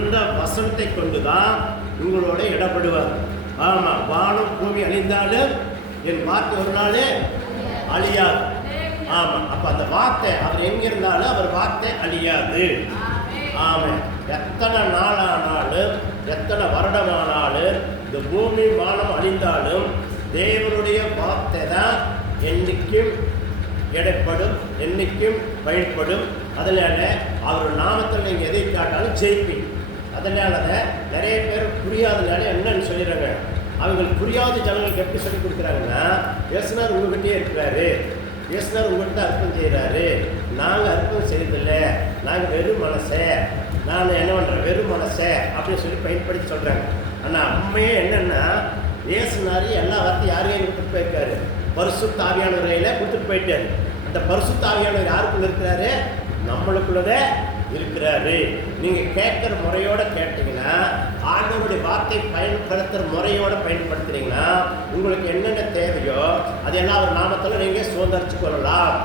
அந்த வசனத்தை கொண்டுதான் உங்களோட இடப்படுவார். ஆமா, வானம் பூமி அழிந்தாலும் என் வார்த்தை ஒரு நாள் அழியாது. ஆமா, அப்ப அந்த வார்த்தை அவர் எங்க இருந்தாலும் அவர் வார்த்தை அழியாது. ஆமா, எத்தனை நாளானாலும் எத்தனை வருடமானாலும் இந்த பூமி வானம் அழிந்தாலும் தேவனுடைய வார்த்தை தான் என்னைக்கும் எடைப்படும், என்னைக்கும் பயன்படும். அதனால அவர் நாமத்தில் நீங்கள் எதை காட்டாலும் ஜெயிப்பீங்க. அதனால நிறைய பேர் புரியாதனால என்னன்னு சொல்லிடுறாங்க. அவங்களுக்கு புரியாத ஜனங்களுக்கு எப்படி சொல்லி கொடுக்குறாங்கன்னா, இயேசுநாதர் உங்ககிட்டயே இருக்கிறாரு, இயேசுநாதர் உங்கள்கிட்ட அர்ப்பம் செய்கிறாரு, நாங்கள் அர்ப்பம் செய்யறதில்லை, நாங்கள் வெறும் மனசை, நான் என்ன பண்ணுறேன் வெறும் மனசை அப்படின்னு சொல்லி பயன்படுத்தி சொல்கிறாங்க. ஆனால் உண்மையே என்னென்னா, இயேசுநாதர் எல்லா வார்த்தையும் யார் கையில் கொடுத்துட்டு போயிருக்காரு? பரிசுத்த ஆவியானவர் கையில் கொடுத்துட்டு போயிட்டாரு. அந்த பரிசுத்த ஆவியானவர் யாருக்குள்ள இருக்கிறாரு? நம்மளுக்குள்ளதே இருக்கிறாரு. நீங்கள் கேட்குற முறையோட கேட்டீங்கன்னா, ஆண்டவருடைய வார்த்தை பயன்படுத்துகிற முறையோட பயன்படுத்துறீங்கன்னா, உங்களுக்கு என்னென்ன தேவையோ அதெல்லாம் அவர் நாமத்தில் நீங்கள் சுதந்திரிச்சு கொள்ளலாம்.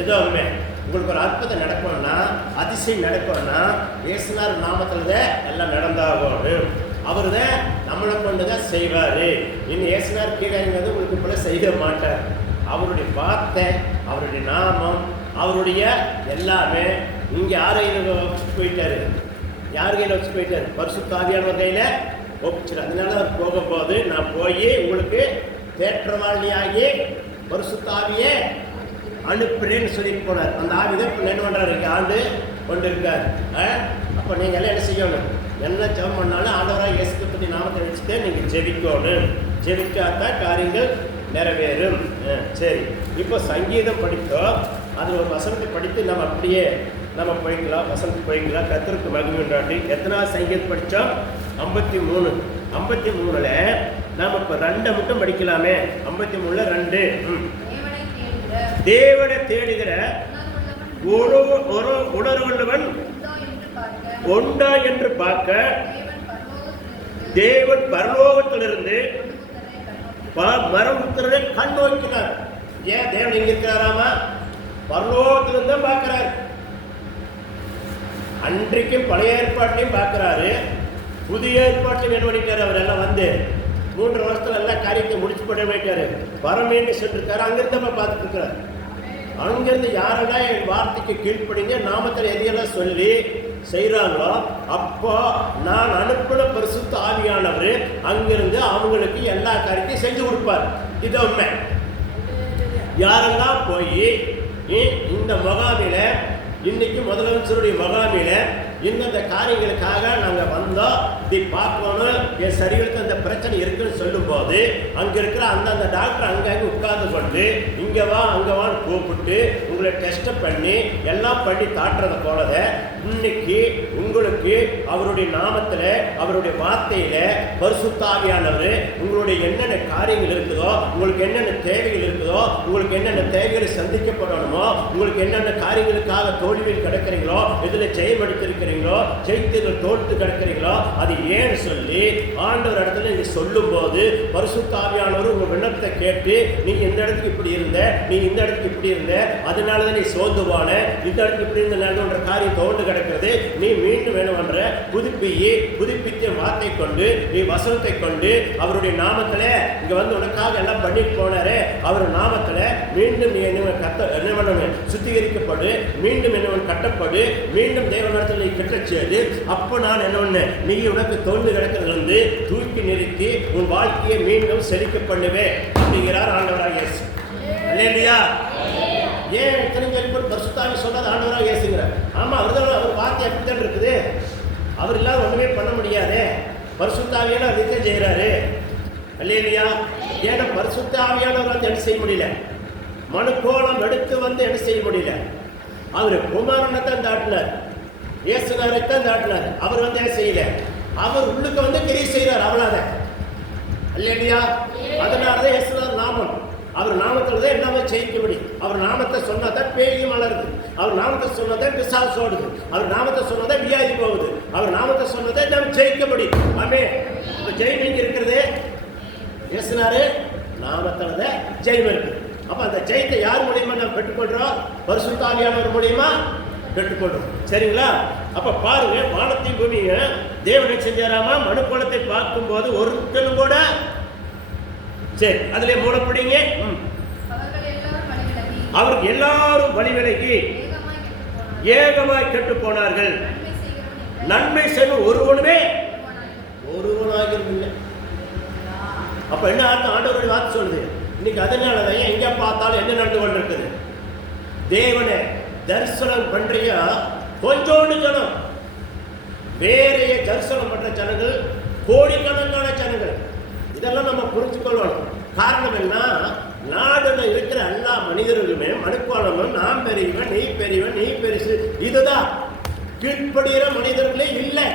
எதுவுமே உங்களுக்கு ஒரு அற்புதம் நடக்கணும்னா, அதிசயம் நடக்கணும்னா, இயேசுநாதர் நாமத்தில் தான் எல்லாம் நடந்தாகணும். அவர் தான் நம்மளை கொண்டு தான் செய்வார். இன்னும் இயேசுநாதர் கீழே உங்களுக்கு போல செய்ய மாட்டார். அவருடைய வார்த்தை, அவருடைய நாமம், அவருடைய எல்லாமே இங்கே யார் கையில் வச்சுட்டு போயிட்டாரு? யார் கையில் வச்சு போயிட்டாரு? பரிசுத்த ஆவியானவர் கையில் ஒப்பிச்சிரு. அதனால அவர் போகும்போது நான் போய் உங்களுக்கு தேற்றவாளியாகி பரிசுத்த ஆவியே அனுப்புறேன்னு சொல்லிட்டு போனார். அந்த ஆவி தான் இப்போ என்ன பண்ணுறாரு? ஆண்டு கொண்டு இருக்கார். அப்போ நீங்கள் எல்லாம் என்ன செய்யணும்? என்ன ஜெபம் பண்ணாலும் ஆண்டவராக இயேசு கிறிஸ்துவின் நாமத்தை வச்சுட்டு நீங்கள் ஜெபிக்கணும். ஜெபிக்காதான் காரியங்கள் நிறைவேறும். சரி, இப்போ சங்கீதம் படித்தோம். அதில் ஒரு வசனத்தை படித்து நம்ம அப்படியே நம்ம போய்க்கலாம், வசனத்துக்கு போய்க்கலாம். கர்த்தருக்கு மகிமை உண்டாட்டி. எத்தனாவது சங்கீதம் படித்தோம்? 53. 53ல் நாம் இப்போ 2 மட்டும் படிக்கலாமே. 53ல் 2. தேவனை தேடுகிற உணர்வுள்ளவன் உண்டா என்று பார்க்க தேவன் பரலோகத்திலிருந்து மரபுத்திரரை கண் நோக்கினார். ஏன் தேவன் எங்க இருக்கிறாராமா? பரலோகத்திலிருந்து பார்க்கிறார். அன்றைக்கும் பழைய ஏற்பாட்டையும் பார்க்கிறாரு, புதிய ஏற்பாட்டையும் என்ன பண்ணிட்டாரு? அவர் எல்லாம் வந்து 3 வருஷத்துல எல்லா காரியத்தை முடிச்சு போட போயிட்டாரு. வரமேன்னு சொல்லிருக்காரு. அங்கிருந்து நம்ம பார்த்துட்டு இருக்கிறார். அங்கிருந்து யாரெல்லாம் என் வார்த்தைக்கு கீழ்ப்படிங்க, நாமத்தில் எதையெல்லாம் சொல்லி செய்கிறாங்களோ, அப்போ நான் அனுப்பின பரிசுத்த ஆவியானவர் அங்கிருந்து அவங்களுக்கு எல்லா காரியத்தையும் செஞ்சு கொடுப்பார். இது உண்மை. யாரெல்லாம் போய் இந்த முகாமில இன்னைக்கு முதலமைச்சருடைய முகாமில இந்த காரியங்களுக்காக நாங்கள் வந்தோம், இதை பார்க்கணும், என் சரீரத்துக்கு அந்த பிரச்சனை இருக்குன்னு சொல்லும் போது அங்கே இருக்கிற அந்தந்த டாக்டர் அங்கங்கே உட்கார்ந்து கொண்டு இங்கே வா அங்கே வான்னு கூப்பிட்டு உங்களை டெஸ்ட் பண்ணி எல்லாம் பண்ணி தாட்டுறத போலத இன்னைக்கு உங்களுக்கு அவருடைய நாமத்தில் அவருடைய வார்த்தையில் பரிசுத்த ஆவியானவர் உங்களுடைய என்னென்ன காரியங்கள் இருக்குதோ, உங்களுக்கு என்னென்ன தேவைகள் இருக்குதோ, உங்களுக்கு என்னென்ன தேவைகளை சந்திக்கப்படணுமோ, உங்களுக்கு என்னென்ன காரியங்களுக்காக தோல்வியில் கிடக்கிறீங்களோ, இதில் ஜெயம் எடுத்திருக்கிறீங்களோ, ஜெயித்து தோல்த்து கிடக்கிறீங்களோ, அது ஏன்னு சொல்லி ஆண்டவர் இடத்துல நீங்க சொல்லும் போது பரிசுத்த ஆவியானவர் உங்க விண்ணப்பத்தை கேட்டு நீங்க இந்த இடத்துக்கு இப்படி இருந்த, நீ இந்த இடத்துக்கு இப்படி இருந்த, அதனாலதான் நீ சோர்ந்து போன, இந்த இடத்துக்கு இப்படி இருந்த காரியம் தோண்டு கிடக்கிறது, நீ மீண்டும் என்ன பண்ற? புதுப்பித்த வார்த்தை கொண்டு நீ வசனத்தை கொண்டு அவருடைய நாமத்துல இங்க வந்து உனக்காக எல்லாம் பண்ணிட்டு போனாரு. அவர் நாமத்துல மீண்டும் நீ என்ன பண்ணணும்? சுத்திகரிக்கப்படு, மீண்டும் என்ன கட்டப்படு, மீண்டும் தேவனிடத்தில் நீ கட்டச்சேரு. அப்போ நான் என்ன பண்ண? நீ உனக்கு தோண்டு கிடக்கிறது வந்து தூக்கி நிறுத்தி உன் வாழ்க்கையை மீண்டும் செழிக்க பண்ணுவேன் அப்படிங்கிறார் ஆண்டவராக இயேசு. அல்லேலூயா. ஏன் இத்தனை பேர் பரிசுத்தாவி சொல்லாத ஆண்டவராக இயேசுங்கிறார்? ஆமா, அவர் வார்த்தை அப்படித்தான் இருக்குது. அவர் இல்லாத ஒண்ணுமே பண்ண முடியாது. பரிசுத்த ஆவியான அதுக்கே செய்யறாரு. அல்லேலூயா. ஏன்னா பரிசுத்த ஆவியானவர் வந்து என்ன செய்ய முடியல? மனுக்கோளம் எடுத்து வந்து என்ன செய்ய முடியல? அவரு குமாரனைத்தான் தாட்டினார், இயேசுநாதரைத்தான் தாட்டினார். அவர் வந்து என்ன செய்யல? அவர் உள்ளுக்கு வந்து கிரியை செய்யறார், அவ்வளவுதான். அல்லேலூயா. அதனாலதான் இயேசுநாதர் நாமம். அவர் நாமத்தில் தான் எல்லாமே ஜெயிக்க முடியும். அவர் நாமத்தை சொன்னாதான் பேயும் வளருது, அவர் நாமத்தை சொன்னதான் பிசாசு ஓடுது, அவர் நாமத்தை சொன்னதான் வியாதி போகுது, அவர் நாமத்தை சொன்னதை நாம் ஜெயிக்க முடியும். ஆமே. ஜெயம் எங்க இருக்கிறது? இயேசுநாதர் நாமத்தில் தான் ஜெயம் இருக்கு. அப்ப அந்த ஜெயத்தை யார் மூலியமா நாம் பெற்றுக்கொள்றோம்? பரிசுத்த ஆவியானவர் மூலியமா பெற்றுக்கொள்றோம். சரிங்களா? அப்ப பாருங்க, வானத்தையும் பூமியை தேவனை செஞ்சாராமா. மனுக்குலத்தை பார்க்கும் போது ஒருத்தனும் கூட சரி அதுல மூடப்படிங்க. அவருக்கு எல்லாரும் வழிவிலகி ஏகமாய் கெட்டு போனார்கள். நன்மை செய்வது ஒருவனுமே இல்லை. அப்ப என்ன அர்த்தம்? ஆண்டவருடைய வார்த்தை சொல்லுது. இன்னைக்கு அதனாலதான் எங்க பார்த்தாலும் என்ன நடந்து கொண்டிருக்குது? தேவனை தரிசனம் பண்றிய கொஞ்சோண்டு ஜனம், வேறைய தரிசனம் பண்ற ஜனங்கள் கோடிக்கணக்கான ஜனங்கள். இதெல்லாம் நம்ம புரிஞ்சுக்கொள்ளணும். காரணம் என்ன? நாடுல இருக்கிற எல்லா மனிதர்களுமே மனுக்குலமும் நான் பெரியவன், நீ பெரியவன், நீ பெருசு, இதுதான். கீழ்ப்படுகிற மனிதர்களே இல்லை.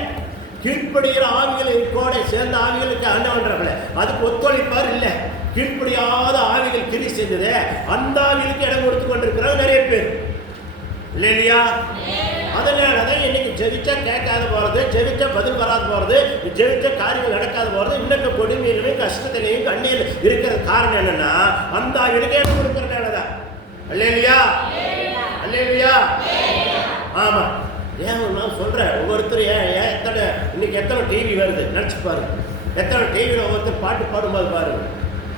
கீழ்ப்படுகிற ஆவிகள் கூட சேர்ந்த ஆவிகளுக்கு ஆண்டவன்றவங்கள அதுக்கு ஒத்துழைப்பார் இல்லை. கீழ்ப்படியாத ஆவிகள் கிரி செஞ்சது அந்த ஆவிகளுக்கு இடம் கொடுத்து கொண்டிருக்கிறாங்க நிறைய பேர் இல்லையா? அதனாலதான் இன்னைக்கு ஜெபிச்சா கேட்காத போறது, ஜெபிச்சா பதில் வராது போறது, ஜெபிச்ச காரியங்கள் நடக்காத போறது, இன்னைக்கு கொடுமையிலுமே கஷ்டத்திலையும் கண்ணீர் இருக்கிற காரணம் என்னன்னா அந்த ஆவிகளுக்கு இடம் கொடுக்கறதுனாலதான். இல்லையா? இல்லையா? ஆமா. ஏன் நான் சொல்றேன், ஒவ்வொருத்தரும் இன்னைக்கு எத்தனை டிவி வருது நினைச்சு பாருங்க. எத்தனை டிவியில் ஒவ்வொருத்தர் பாட்டு பாடும்போது பாருங்க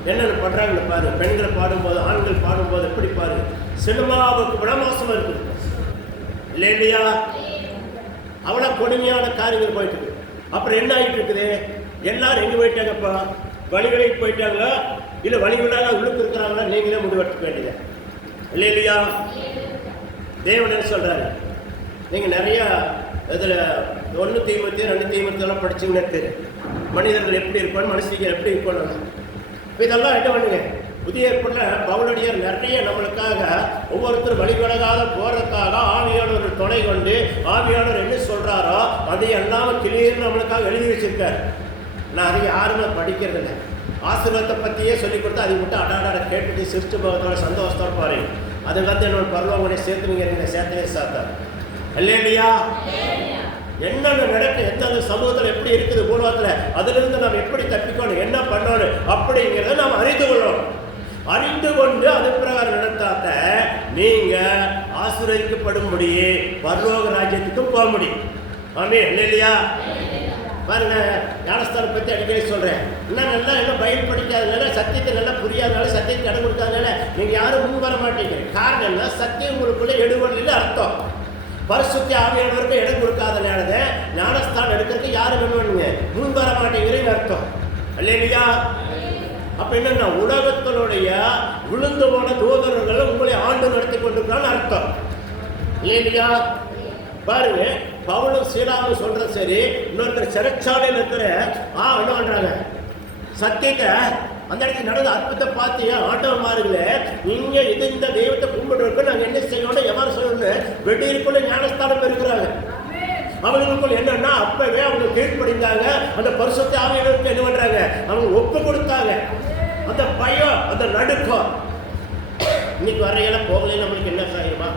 என்னென்ன பண்றாங்கன்னு பாருங்க. பெண்கள் பாடும்போது, ஆண்கள் பாடும்போது எப்படி பாருங்க. சினிமாவுக்கு விடமோசமா இருக்குது இல்லையா? அவ்வளவு கொடுமையான காரியங்கள் போயிட்டு இருக்கு. அப்புறம் என்ன ஆகிட்டு இருக்குது? எல்லாரும் எங்க போயிட்டாங்கப்பா? வழிவிலைக்கு போயிட்டாங்களா இல்ல வழிவிடாத உள்ளுக்கு இருக்கிறாங்களா? நீங்களே முடிவெடுக்க வேண்டியது இல்லையா? தேவன் என்ன சொல்றாரு? நீங்க நிறைய இதுல 1 தீமோத்தேயு 2 தீமோத்தேயுலாம் படிச்சீங்கன்னா தெரியும் மனிதர்கள் எப்படி இருப்பான்னு, மனுஷங்க எப்படி இருப்பான்னு. இதெல்லாம் என்ன பண்ணுங்க? புதிய ஏற்பட்ட பவுலடியார் நிறைய நம்மளுக்காக ஒவ்வொருத்தரும் வழிபடாத போறதுக்காக ஆவியானவர் துணை கொண்டு ஆவியானவர் என்ன சொல்றாரோ அதை எல்லாம் கிளியர் நம்மளுக்காக எழுதி வச்சிருக்காரு. நான் அதை யாருமே படிக்கிறது இல்லை. ஆசீர்வாதத்தை பத்தியே சொல்லி கொடுத்தா அதை மட்டும் அடாடாட கேட்டுட்டு சிரிச்சு போகத்தோட சந்தோஷத்தோட பாரு. அது என்னோட பருவங்களுடைய சேர்த்துவீங்க சேர்த்தவே சாத்தார் இல்லையா? என்னென்ன நடக்கு, எந்தெந்த சமூகத்தில் எப்படி இருக்குது பூலோகத்தில், அதிலிருந்து நாம் எப்படி தப்பிக்கணும், என்ன பண்ணணும் அப்படிங்கிறத நாம் அறிந்து கொள்ளணும். அறிந்து கொண்டு அது பிரகாரம் நடத்தாத்த நீங்க ஆசீர்வதிக்கப்படும்படியே பரலோக ராஜ்யத்துக்கும் போக முடியும். ஆமே இல்லையா? பாருங்க, ஞானஸ்தானம் பற்றி அடிக்கடி சொல்றேன். இன்னும் நல்லா என்ன பயில் படிக்காதனால, சத்தியத்தை நல்லா புரியாதனால, சத்தியத்தை கடன் கொடுக்காதனால நீங்க யாரும் முன் வர மாட்டீங்க. காரணம் என்ன? சத்தியம் உங்களுக்குள்ள எடுவதில் அர்த்தம். பரிசுத்த ஆவியானவருக்கு இடம் கொடுக்காதனால ஞானஸ்தானம் எடுக்கிறதுக்கு யாரும் என்ன பண்ணுங்க முன் வர மாட்டேங்கிறீங்க அர்த்தம் இல்லையா? அப்ப என்னன்னா உலகத்தினுடைய விழுந்து போன தூதர்கள் உங்களை ஆண்டு நடத்தி கொண்டிருக்கான்னு அர்த்தம் இல்லையா? பாருங்க, பவுலும் சீலாவும் சொல்றது சரி. இன்னொருத்தர் சிறைச்சாலையில் இருக்கிற என்ன பண்றாங்க? சத்தியத்தை அந்த இடத்துல நடந்த அற்புதத்தை பார்த்தியா ஆண்டவமார்களே, இங்க இது இந்த தெய்வத்தை கும்பிடுறதுக்கு நாங்க என்ன செய்யணும் எவ்வாறு சொல்லணும் வெடியிருக்குள்ள ஞானஸ்தானம் இருக்கிறாங்க. அவங்களுக்குள் என்னன்னா அப்பவே அவங்க கீழ்ப்படிந்தாங்க. அந்த பரிசுத்த ஆவியானவருக்கு என்ன பண்றாங்க? அவங்க ஒப்பு கொடுத்தாங்க. அந்த பயம், அந்த நடுக்கம் இன்னைக்கு வரையில போகலைன்னு நம்மளுக்கு என்ன காரியமா?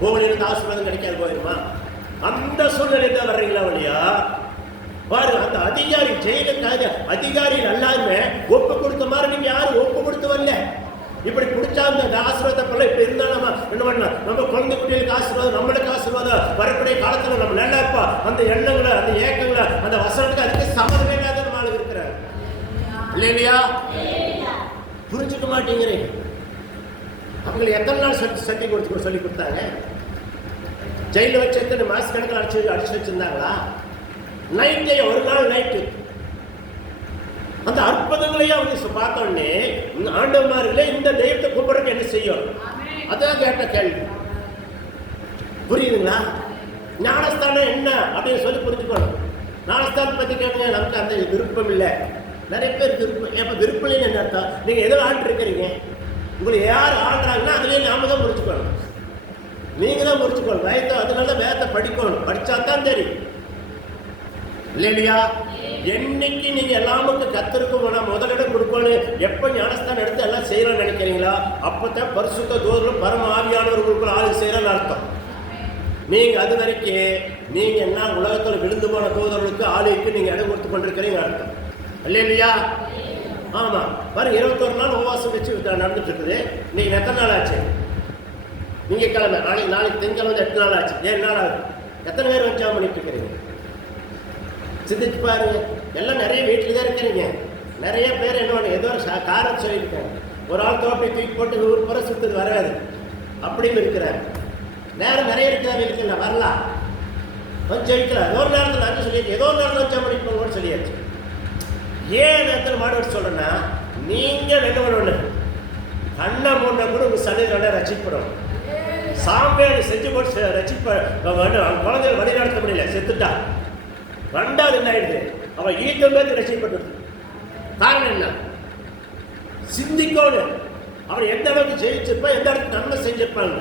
போகலைன்னு ஆசீர்வாதம் கிடைக்காது போயிருமா? அந்த சூழ்நிலை தான் வர்றீங்களா வழியா? பாரு, அந்த அதிகாரி ஜெயிலுக்காக அதிகாரிகள் எல்லாருமே ஒப்பு கொடுத்த மாதிரி நீங்க யாரும் ஒப்பு கொடுத்து வரல. இப்படி பிடிச்சா அந்த ஆசீர்வாதத்தை போல இப்ப இருந்தா நம்ம என்ன பண்ணலாம்? நம்ம குழந்தை குட்டிகளுக்கு ஆசீர்வாதம், நம்மளுக்கு ஆசீர்வாதம் வரக்கூடிய காலத்துல நம்ம நல்லா இருப்பா. அந்த எண்ணங்களை, அந்த ஏக்கங்களை, அந்த வசனத்துக்கு அதுக்கு சம்மதமே இல்லாத நம்ம ஆளுங்க இருக்கிறாங்க இல்லையா? புரிஞ்சுக்க மாட்டேங்கிறீங்க. அவங்களை எத்தனை நாள் சத்தி கொடுத்து சொல்லி கொடுத்தாங்க? ஜெயில வச்சு எத்தனை மாச கணக்கில் அடிச்சு வச்சிருந்தாங்களா? நைட்டே ஒரு நாள் நைட்டு அந்த அற்புதங்களையும் அவங்க பார்த்தோன்னே ஆண்டவமார்களே இந்த தெய்வத்தை கும்பிடுறதுக்கு என்ன செய்யும்? அதான் கேட்ட கேள்வி. புரியுதுங்களா? ஞானஸ்தானம் என்ன அப்படின்னு சொல்லி புரிஞ்சுக்கணும். ஞானஸ்தானம் பத்தி கேட்க நமக்கு அந்த விருப்பம் இல்லை. நிறைய பேர் விருப்பம். எப்ப விருப்பம் இல்லைன்னு என்ன அர்த்தம்? நீங்க எதோ ஆண்டு இருக்கிறீங்க, உங்களை யார் ஆடுறாங்கன்னா அதுலேயே நாம தான் முடிச்சுக்கணும். நீங்க தான் முடிச்சுக்கணும். வயத்தை அதனால வேதத்தை படிக்கணும். படிச்சா தான் தெரியும் இல்லையா? என்னைக்கு நீங்க எல்லாமுக்கு கத்திருக்கும் முதலிடம் கொடுக்கணும். எப்ப ஞானஸ்தானம் எடுத்து எல்லாம் செய்யலாம்னு நினைக்கிறீங்களா அப்பதான் பரிசுத்த தூதர்களும் பரம ஆவியானவர்களுக்குள்ள ஆளு செய்யறன்னு அர்த்தம். நீங்க அது வரைக்கும் நீங்க என்ன உலகத்துல விழுந்து போன தூதர்களுக்கு ஆளுக்கு நீங்க இடம் கொடுத்து கொண்டிருக்கிறீங்க அர்த்தம் இல்லையா? ஆமா. பாரு, 21 நாள் உபவாசம் வச்சு நடந்துட்டு இருக்குது. நீங்க எத்தனை நாள் ஆச்சு? நீங்க கிழமை நாளைக்கு திங்கக்கிழமை 8 நாள் ஆச்சு. 7 நாள் ஆகுது. எத்தனை பேர் வச்சு ஜெபம் பண்ணிட்டு இருக்கிறீங்க? சிந்திச்சு பாருங்க. எல்லாம் நிறைய வீட்டில் தான் இருக்கிறீங்க. நிறைய பேர் என்ன பண்ண ஏதோ ஒரு காரணம் சொல்லியிருக்காங்க. ஒரு ஆள் தோப்பை தூக்கி போட்டு ஊர் புற சுத்தது வராது அப்படின்னு இருக்கிறாரு. நேரம் நிறைய இருக்கிறாரு, இருக்குல்ல வரலாம் கொஞ்சம் ஜெயிக்கலாம். ஏதோ ஒரு நேரத்தில் நான் சொல்லியிருக்கேன், ஏதோ ஒரு நேரத்தில் வச்சா பண்ணிக்கோங்கன்னு சொல்லியாச்சு. ஏன் நேரத்தில் மாடு சொல்கிறேன்னா, நீங்கள் என்ன பண்ணணும், கண்ணை மூணு கூட உங்கள் சன்னிதியோட ரசிக்கப்படும். சாம்பியானி செஞ்சு போட்டு ரசிப்ப குழந்தைகள் வழி நடத்த முடியல, செத்துட்டா. ரெண்டாவது என்ன ஆயிடுது, அவன் ஈட்டம் பேருக்கு ரசிக்கப்பட்டது. காரணம் என்ன? சிந்திக்கோடு அவன் எந்த அளவுக்கு ஜெயிச்சிருப்பான், எந்த அளவுக்கு நன்மை செஞ்சிருப்பாங்க.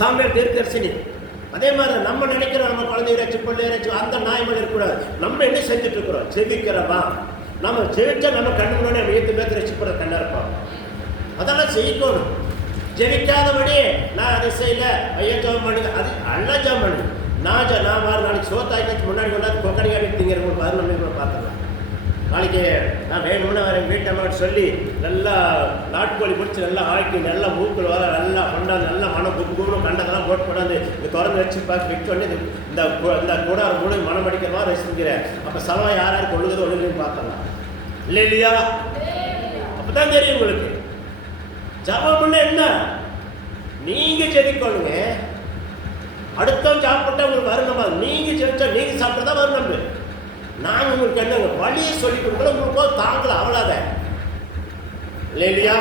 சாம்பியார் தீர்க்கதரிசினி அதே மாதிரி நம்ம நினைக்கிறோம், நம்ம குழந்தைய ரசி பிள்ளைய ரசி அந்த நாய்மொழி இருக்கக்கூடாது. நம்ம என்ன செஞ்சுட்டு இருக்கிறோம், ஜெபிக்கிறோமா? நம்ம ஜெயிச்சா நம்ம கண்ணு முன்னாடி நம்ம ஈட்டு பேருக்கு ரசிப்படுற கண்ணா இருப்போம். அதெல்லாம் செய்யணும். ஜெபிக்காதபடி நான் அதை செய்யல, ஐயா ஜெபம் பண்ணுங்க, அது அல்ல ஜெபம் பண்ணுங்க. நான் வார நாளைக்கு சோத்தாய்க்கு முன்னாடி கொண்டாந்து கொக்கடி ஆடி திங்கிறவங்க 11 கூட பார்த்துக்கலாம். நாளைக்கு நான் வேணும்னு வர வீட்டை சொல்லி நல்லா நாட்டுக்கோழி பிடிச்சி நல்லா ஆக்கி நல்லா மூக்கில் வர நல்லா கொண்டாந்து நல்லா மனம் குப்புன்னு கண்டதெல்லாம் போட்டு கொண்டாந்து இந்த திறந்து வச்சு பார்த்து வச்சோடனே இந்த கூடார மூணு மனம் அடிக்கிறவா ரசிக்கிறேன். அப்போ சவம் யார் யார் கொள்ளுதோ ஒழுங்குன்னு பார்த்தலாம். இல்லை இல்லையா? அப்போதான் தெரியும் உங்களுக்கு. ஜபம்னு என்ன? நீங்க ஜெபிக்கணுங்க. அடுத்தவங்க சாப்பிட்டா உங்களுக்கு வரணுமா? நீங்க ஜெபிச்சா நீங்க சாப்பிட்டா வரணும். நாங்கள் உங்களுக்கு என்ன வழியை சொல்லி கொடுக்கல, உங்களுக்கு தாங்கல அவ்வளோத இல்லையா?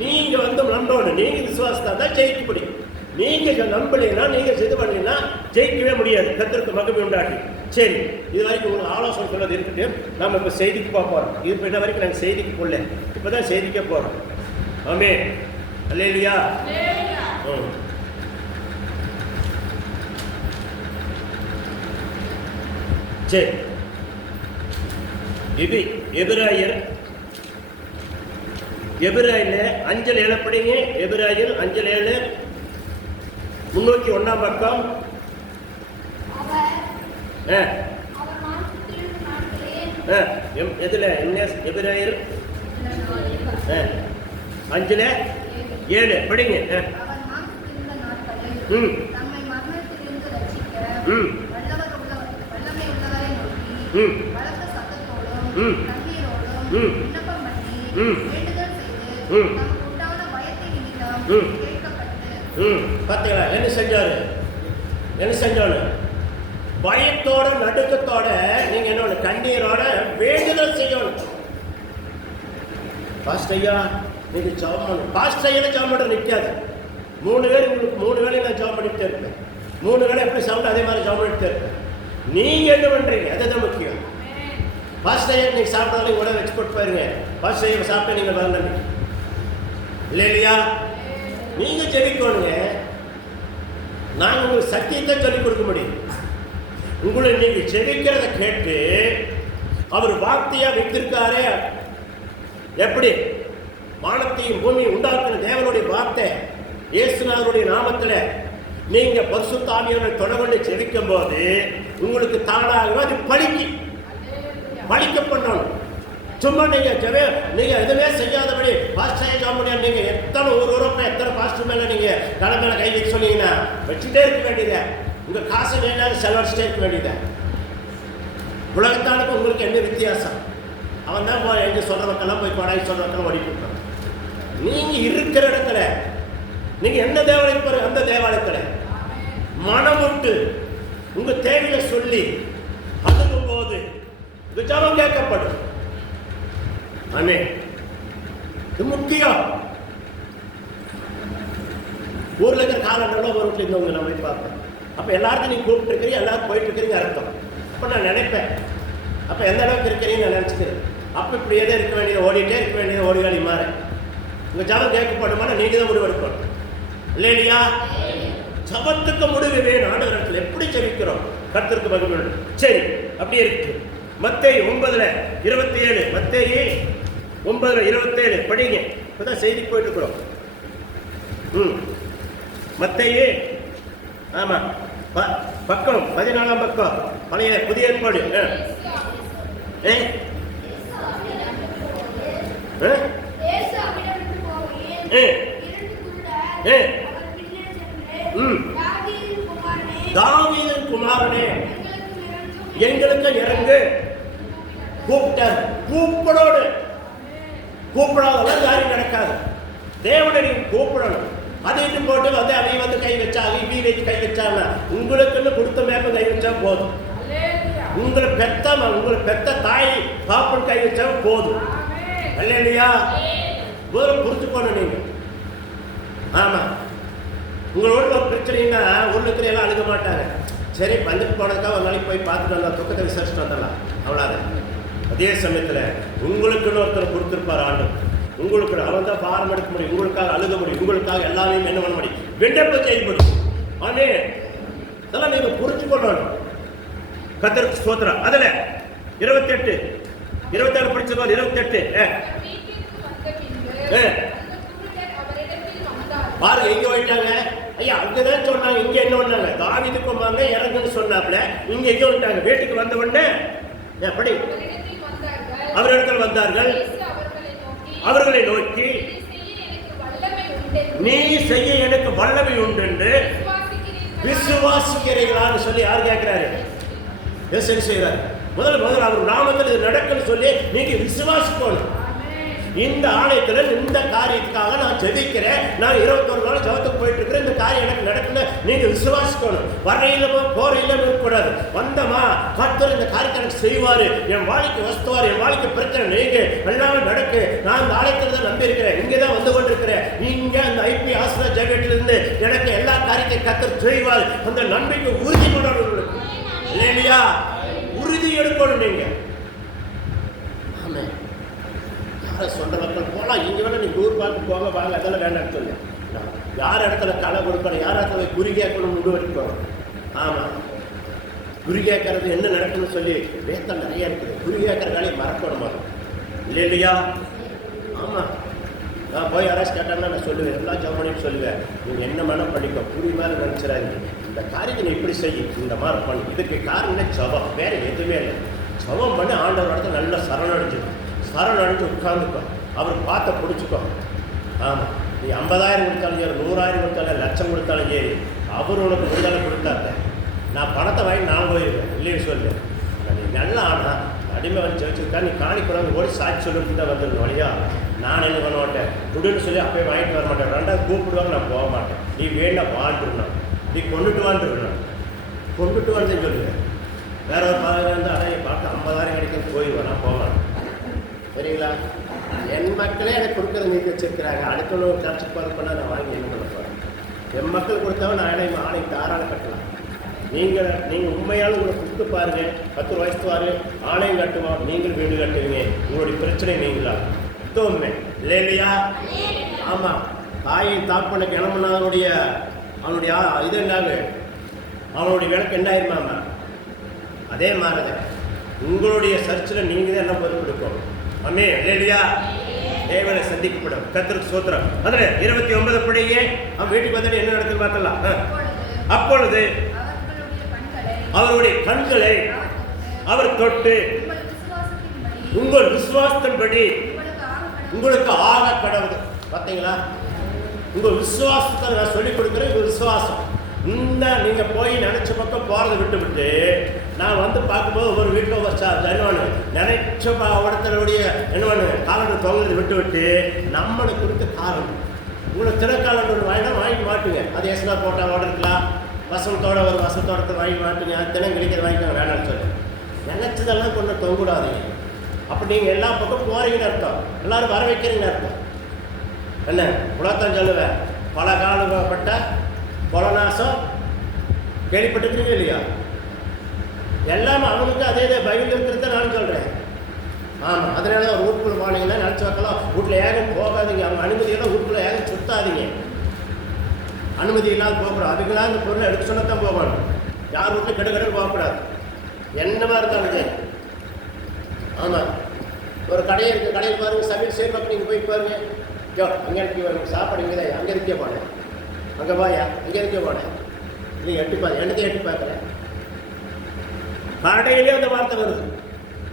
நீங்க நம்பணும். நீங்க விசுவாசத்தா தான் ஜெயிக்க முடியும். நீங்க நம்பலைன்னா, நீங்க இது பண்ணீங்கன்னா ஜெயிக்கவே முடியாது. கர்த்தருக்கு மகிமை உண்டாட்டி. சரி, இது வரைக்கும் உங்களுக்கு ஆலோசனை சொன்னது இருக்கட்டு. நம்ம இப்போ செய்திக்கு போக போகிறோம். இது இன்ன வரைக்கும் நாங்கள் செய்திக்கு போடல, இப்போ தான் செய்திக்கே போகிறோம். ஆமே அல்லேலூயா. சரி, இது எபிராயர் அஞ்சல் 7 படிங்க. எபிராயர் அஞ்சல் 7 301 பக்கம். எதுல என்ன? எபிராயர் அஞ்சல் 7 படிங்க. பார்த்தீங்களா என்ன செஞ்சாரு? பயத்தோட நடுக்கத்தோட நீங்க என்ன கண்ணீரோட வேண்டுதல் செய்யணும். பாஸ்டர் ஐயா நீங்க ஜெபம் பண்ணணும். பாஸ்டர் ஐயா ஜெபம் பண்ண நிற்காது. 3 வேளை உங்களுக்கு 3 வேளை நான் ஜெபம் பண்ணிட்டே இருப்பேன். 3 வேளை எப்படி சாப்பிட்டு அதே மாதிரி ஜெபம் பண்ணிட்டே இருப்பேன். நீங்க என்ன பண்றீங்க? அதுதான் முக்கியம். பாஸ்டர் ஐயா நீங்க சாப்பிட்டாலும் கூட வச்சு போட்டு போயிருங்க. பாஸ்டர் ஐயா சாப்பிட்டா நீங்க வரணும் இல்லையா? நீங்க ஜெபிக்கணுங்க. நாங்கள் உங்களுக்கு சத்தியத்தை சொல்லிக் கொடுக்க முடியும். உங்களை நீங்க ஜெபிக்கிறத கேட்டு அவர் வார்த்தையா வைத்திருக்காரு. எப்படி? வானத்தையும் பூமியை உண்டாக்குற தேவனுடைய வார்த்தை இயேசுநாதருடைய நாமத்தில் நீங்க பரிசுத்த ஆவியானவரை தொடர்ந்து ஜெபிக்கும் போது உங்களுக்கு தானாக அது பழிக்க பண்ணணும். சும்மா நீங்க எதுவுமே செய்யாதபடி பாஸ்டர் சொல்ல முடியாது. நீங்க எத்தனை ஒரு எத்தனை பாஸ்டர் மேல நீங்க தலை மேல கை வைக்க சொன்னீங்கன்னா வச்சுட்டே இருக்க வேண்டியத. உங்க காசு வேணாலும் செலவழிச்சுட்டே இருக்க வேண்டியத. உலகத்தானுக்கு உங்களுக்கு என்ன வித்தியாசம்? அவன் தான் எங்க சொல்றவக்கெல்லாம் போய் கொடாய் சொல்றவக்கெல்லாம் ஓடி கொடுப்பான். நீங்க இருக்கிற இடத்துல நீங்க எந்த தேவாலயம் பாரு, அந்த தேவாலயத்துல மனம் விட்டு உங்க தேவையை சொல்லி அழுகும் போது ஜெபம் கேட்கப்படும். ஆமே, இது முக்கியம். ஊர்ல இருக்கிற காலங்களில் ஒரு வீட்டில் இருந்தவங்க நம்ம போய் பார்ப்பேன். அப்போ எல்லாருக்கும் நீங்க கூப்பிட்டு இருக்கிறீங்க, எல்லாரும் போயிட்டு இருக்கிறீங்க அர்த்தம். அப்போ நான் நினைப்பேன், அப்போ எந்த அளவுக்கு இருக்கிறீங்கன்னு நான் நினச்சிக்கிறேன். அப்போ இப்படி எதே இருக்க வேண்டியது, ஓடிட்டே இருக்க வேண்டியது, ஓடிவாளி மாற உங்க ஜபம் கேட்கப்படுமான நீங்க தான் முடிவு எடுக்கணும் இல்லையா? ஜபத்துக்கு முடிவு வேணும். ஆண்டவரத்தில் எப்படி ஜெபிக்கிறோம் கர்த்தருக்கு மகிமை. சரி, அப்படியே இருக்கு. மத்தேயு 9:27 மத்தேயு 9:27 படிங்க. இப்பதான் செய்தி போயிட்டு இருக்கிறோம். மத்தேயு ஆமா பக்கம் 14ஆம் பக்கம் பழைய புதிய ஏற்பாடு. தாவீதின் குமாரனே எங்களுக்கு இறங்கு. கூப்பிட்டார். கூப்பிடோடு. கூப்பிடாதெல்லாம் காரியம் நடக்காது. தேவனை நீங்க கூப்பிடணும். அதை போட்டு வந்து அவை வந்து கை வச்சாங்க, இவி வச்சு கை வச்சாங்க. உங்களுக்குன்னு கொடுத்த மேப்ப கை வச்சா போதும். உங்களை பெத்த தாய் பாப்பன் கை வச்சா போதும். இல்லையா? முதல்ல புரிஞ்சுக்கணும் நீங்க. ஆமா, உங்களோட ஒரு பிரச்சனைன்னா ஊர்ல எல்லாம் அழுக மாட்டாங்க. சரி, வந்துட்டு போனதுக்காக ஒரு நாளைக்கு போய் பார்த்துட்டு வந்தா, துக்கத்தை விசாரிச்சுட்டு வந்துடலாம், அவ்வளோதான். அதே சமயத்தில் உங்களுக்குன்னு ஒருத்தர் கொடுத்துருப்பார் ஆண்டு. உங்களுக்கு அவன் தான் பாரம் எடுக்க முடியும், உங்களுக்காக அழுக முடியும், உங்களுக்காக எல்லாரையும் என்ன பண்ண முடியும், விண்ணப்பம் செய்ய முடியும். ஆமே, அதெல்லாம் நீங்க புரிஞ்சுக்கொள்ளணும். கர்த்தருக்கு ஸ்தோத்திரம். அதுல 28 26 படிச்சிருவார். 28 பாருங்க, எங்க போயிட்டாங்க ஐயா? அங்கதான் சொன்னாங்க, இங்க என்ன பண்ணாங்க? தாவீதுக்கு வாங்க இறங்குன்னு சொன்னாப்ல, இங்க எங்க வந்துட்டாங்க? வீட்டுக்கு வந்த உடனே எப்படி அவரிடத்தில் வந்தார்கள். அவர்களை நோக்கி, நீ செய்ய எனக்கு வல்லமை உண்டு என்று விசுவாசிக்கிறீர்களான்னு சொல்லி யார் கேட்கிறாரு? சரி செய்யறாரு. முதல்ல அவர் நாமத்தில் இது நடக்குன்னு சொல்லி நீங்க விசுவாசிக்கணும். இந்த ஆலயத்தில் இந்த காரியத்துக்காக நான் ஜெபிக்கிறேன், நான் 21 நாள் ஜெபத்துக்கு போயிட்டு இருக்கிறேன், இந்த காரியம் எனக்கு நடக்குன்னு நீங்க விசுவாசிக்கணும். வரையில போறையில இருக்கக்கூடாது. வந்தமா கர்த்தர் இந்த காரியத்தை எனக்கு செய்வாரு, என் வாழ்க்கை வஸ்துவார், என் வாழ்க்கை பிரச்சனை நீங்க எல்லாமே நடக்கு, நான் இந்த ஆலயத்தில் தான் நம்பி இருக்கிறேன், இங்கதான் வந்து கொண்டிருக்கிறேன், இங்க அந்த ஐபி ஆசிரியர் ஜெகட்டில இருந்து எனக்கு எல்லா காரியத்தையும் கர்த்தர் செய்வார். அந்த நம்பிக்கை உறுதி கொண்டாடு இல்லையா? உறுதி எடுக்கணும் நீங்க. ஆமா, சொல்ற மக்கள் போலாம், இங்க வேணா நீ டூர் பார்த்து போங்க வாங்க, அதெல்லாம் வேண்டாம் சொல்லு. யார் இடத்துல களை கொடுக்கணும், யார் இடத்துல குறி கேட்கணும் முடிவெடுக்கணும். ஆமா, குறி கேட்கறது என்ன நடக்குன்னு சொல்லி வேத்தம் நிறைய இருக்குது. குறி கேட்கற வேலையை மறக்கணும் இல்லையா? ஆமா, நான் போய் யாராச்சும் கேட்டாங்கன்னா நான் சொல்லுவேன், எல்லாம் ஜாமணின்னு சொல்லுவேன், நீங்க என்ன மனம் படிக்க குறி மேலே நினைச்சிடாங்க. இந்த காரியத்தை நீ இப்படி செய்யும், இந்த மாதிரி பண்ணு. இதுக்கு காரணம் ஜபம், வேற எதுவுமே இல்லை. ஜபம் பண்ணி ஆண்டவர் இடத்துல நல்லா சரணடைஞ்சு உட்கார்ந்துக்கோ, அவர் பார்த்த பிடிச்சிக்கோ. ஆமாம், நீ 50,000 கொடுத்தாலும் சரி, 100,000 கொடுத்தாலும், லட்சம் கொடுத்தாலும் சரி, அவர் உனக்கு விடுதலை கொடுத்தாங்க. நான் பணத்தை வாங்கி நான் போயிருக்கேன் இல்லைன்னு சொல்லு. நீ நல்லா ஆனால் அடிமை வந்து வச்சுருக்கா, நீ காணிக்கூடாது ஓடி சாட்சி சொல்லிட்டு தான் வந்துடணும். வழியா நான் என்ன பண்ண மாட்டேன், துடுன்னு சொல்லி அப்போயே வாங்கிட்டு வர மாட்டேன். ரெண்டாவது கூப்பிடுவாங்க, நான் போக மாட்டேன். நீ வேணா வாழ்ந்துருணும், நீ கொண்டுட்டு வாழ்ந்துருக்கணும், கொண்டுட்டு வாழ்ந்தேன்னு சொல்லுவேன். வேற ஒரு பாதகம் வந்து அடைய பார்த்து 50,000 கிடைக்கும் போயிடுவேன், நான் போவேன். சரிங்களா? என் மக்களே எனக்கு கொடுக்குறது நீங்க வச்சிருக்கிறாங்க, அடுத்த ஒரு சர்ச்சுக்கு போகிறப்ப நான் வாங்கி என்ன பண்ண போகிறேன்? என் மக்கள் கொடுத்தவன் ஆணை தாராளம் கட்டலாம். நீங்கள் உண்மையால் உங்களை கொடுத்து பாருங்க, 10 வயசுவாரு ஆணையம் கட்டுவோம், நீங்கள் வீடு கட்டுவீங்க, உங்களுடைய பிரச்சனை நீங்களா உண்மை இல்லையா? ஆமாம், தாயின் தாப்பனுக்கு கிளம்புனா அவனுடைய இது என்னாங்க, அவனுடைய விளக்கு என்ன ஆயிருமாமா? அதே மாதிரிதான் உங்களுடைய சர்ச்சில் நீங்கள் தான் என்ன பொறுப்பு எடுக்கணும். ஆமே இல்லையா? தேவனை சந்திக்கப்படும். கர்த்தருக்கு ஸ்தோத்திரம். அதுல 29 படியே அவன் வீட்டுக்கு வந்துட்டு என்ன நடக்குது பார்த்தலாம். அப்பொழுது அவருடைய கண்களை அவர் தொட்டு, உங்கள் விசுவாசத்தின்படி உங்களுக்கு ஆக கடவுது. பார்த்தீங்களா? உங்கள் விசுவாசத்தை நான் சொல்லிக் கொடுக்குறேன். உங்கள் விசுவாசம் இந்த நீங்க போய் நினைச்ச பக்கம் போறதை விட்டு நான் வந்து பார்க்கும்போது ஒரு வீட்டில் ஒரு நினைச்ச இடத்துடைய என்ன காலண்டர் தொங்குறதை விட்டு நம்மளுக்கு கொடுத்த காலம் உங்களுக்கு தின காலண்டர் வாங்கி மாட்டுங்க. அது எஸ்னா போட்டால் இருக்கலாம், வசனத்தோட ஒரு வசனத்தோடத்தை வாங்கி மாட்டுங்க, தினம் கிடைக்கிற வாங்கிக்க வேணாம்னு சொல்லி நினைச்சதெல்லாம் கொண்டு தொங்கிடாதீங்க. அப்படி நீங்கள் எல்லா பக்கம் போறீங்கன்னு அர்த்தம், எல்லாரும் வர வைக்கிறீங்கன்னு அர்த்தம். என்ன உலகத்தான் சொல்லுவேன், பல காலப்பட்ட கொலநாசம் கேள்விப்பட்டிருக்கீங்க இல்லையா? எல்லாமே அவனுக்கு அதே பைபிள் இருக்கிறத நான் சொல்கிறேன். ஆமாம், அதனால தான் வீட்டுக்குள்ள போனீங்கன்னா நினச்சி வைக்கலாம், வீட்டில் ஏகம் போகாதீங்க, அவங்க அனுமதியெல்லாம் வீட்டுக்குள்ள ஏகம் சுத்தாதீங்க. அனுமதி இல்லாத போகக்கூடாது. அதுக்கெல்லாம் அந்த பொருளை எடுக்க சொன்னால் தான் போகணும். யார் வீட்டில் கெடுக்கடல் போகக்கூடாது, என்னவா இருந்தாலும். ஆமாம், ஒரு கடையை இருக்குது, கடையில் பாருங்கள், சமையல் செய்ய பக்கம் நீங்கள் போய் பாருங்க, அங்கே இருக்கு சாப்பாடு இங்கே தான், அங்கே இருக்கே போனேன், அங்கே வாயா அங்கே இருக்கே போனேன், நீங்கள் என்னத்தையும் எட்டி பார்க்குறேன். கடையிலே அந்த வார்த்தை வருது.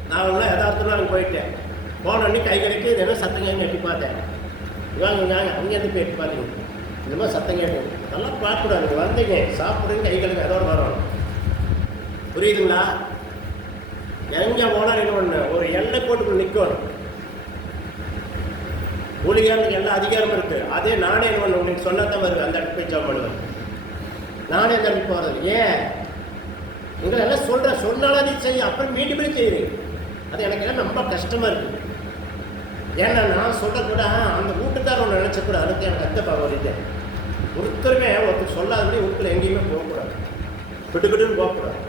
நான் உள்ள யதார்த்தமாக அங்கே போயிட்டேன், போன அன்னைக்கு கை கிடைக்கு, இது என்ன சத்தம் கேட்டு எட்டி பார்த்தேன். இவாங்க அங்கேருந்து போய் எட்டி பார்த்தீங்க, இந்த மாதிரி சத்தம் கேட்டு அதெல்லாம் பார்க்கக்கூடாது. நீங்கள் வந்தீங்க சாப்பிட்றீங்க, கைகளுக்கு அதோட வரணும். புரியுதுங்களா? எங்கே போனால் என்ன பண்ண ஒரு எல்லை போட்டுக்குள்ள நிற்கணும். ஊழியர்களுக்கு எல்லா அதிகாரமும் இருக்கு. அதே நானே என்ன பண்ண உங்களுக்கு சொன்னதான் வருவேன். அந்த இடத்துக்கு போய் ஜாப் பண்ணுவேன். நானே அந்த இடத்துக்கு போகிறது ஏன் உங்களை எல்லாம் சொல்கிறேன். சொன்னாலும் நீ செய்ய, அப்புறம் மீண்டும் மீண்டும் செய்யுங்க. அது எனக்கு எல்லாம் ரொம்ப கஷ்டமாக இருக்குது. ஏன்னா நான் சொல்லக்கூட அந்த வீட்டுக்கார ஒன்று நினச்சக்கூட அதுக்கு எனக்கு அந்த வருது. ஒருத்தருமே ஒருத்தர் சொல்லாதபடி வீட்டில் எங்கேயுமே போகக்கூடாது, விட்டுக்கிட்டுன்னு போகக்கூடாது.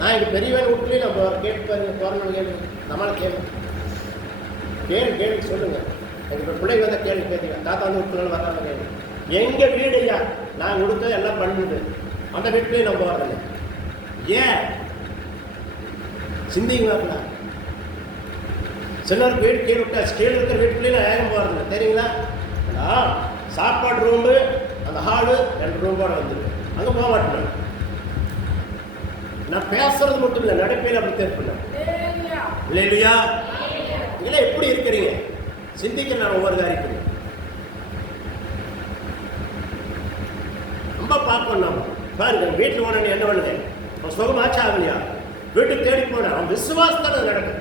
நான் இது பெரியவன் வீட்லேயும் நான் கேட்டு பாருங்க, போகிறேன்னு கேள்வி நம்மளால கேள்வி சொல்லுங்கள். எங்கள் பிள்ளைங்க வந்து கேள்வி கேட்குங்க, தாத்தா வந்து வீட்டுல வர்றாங்க கேள்வி. எங்கள் வீடு ஐயா நான் கொடுத்தது எல்லாம் பண்ணுது, அந்த வீட்லேயும் நான் போகிறதில்ல. ஏன் சிந்திங்களாங்களா? சிலர் வீடு கீழே விட்டா கீழே இருக்கிற வீட்டுலேயும் நான் ஏகம் போகிறதில்ல தெரியுங்களா? சாப்பாடு ரூமு அந்த ஹாலு 2 ரூம்போட வந்துருக்கு, அங்கே போக மாட்டேன். நான் பேசுறது மட்டும் இல்லை, நடைப்பையில் அப்படி தேர்ப்பேன். இல்லையா? இதெல்லாம் எப்படி இருக்கிறீங்க சிந்திக்கிற நான் ஒவ்வொரு காரியத்தையும் ரொம்ப பார்ப்போம். நம்ம பாருங்க, வீட்டில் போனேன்னு என்ன பண்ணுங்க, அவன் சுகமாச்சா ஆகலையா? வீட்டுக்கு தேடி போனேன், அவன் விசுவாசத்தான நடக்குது.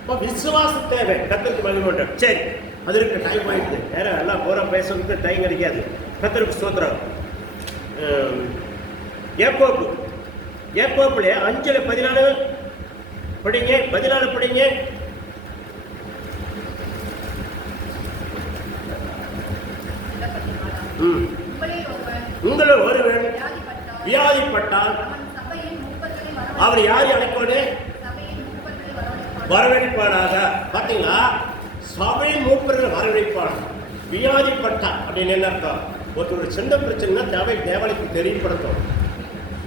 இப்போ விசுவாசம் தேவை, கத்தருக்கு மகிமை. சரி, அது இருக்க டைம் ஆகிடுது, வேற எல்லாம் போகிற பேசுறதுக்கு டைம் கிடைக்காது. கத்தருக்கு ஸ்தோத்திரம். ஏப்போப்புல 5:14 படிங்க, 14 படிங்க. உங்களை ஒருவன் வியாதிப்பட்டால் அவர் யாரை அழைப்போடு வரவழைப்பானாக. பார்த்தீங்களா, சபையின் மூப்பர்கள் வரவழைப்பான். வியாதிப்பட்டான் அப்படின்னு என்ன அர்த்தம்? ஒரு சின்ன பிரச்சனைனா தேவனுக்கு தெரியப்படுத்தும்.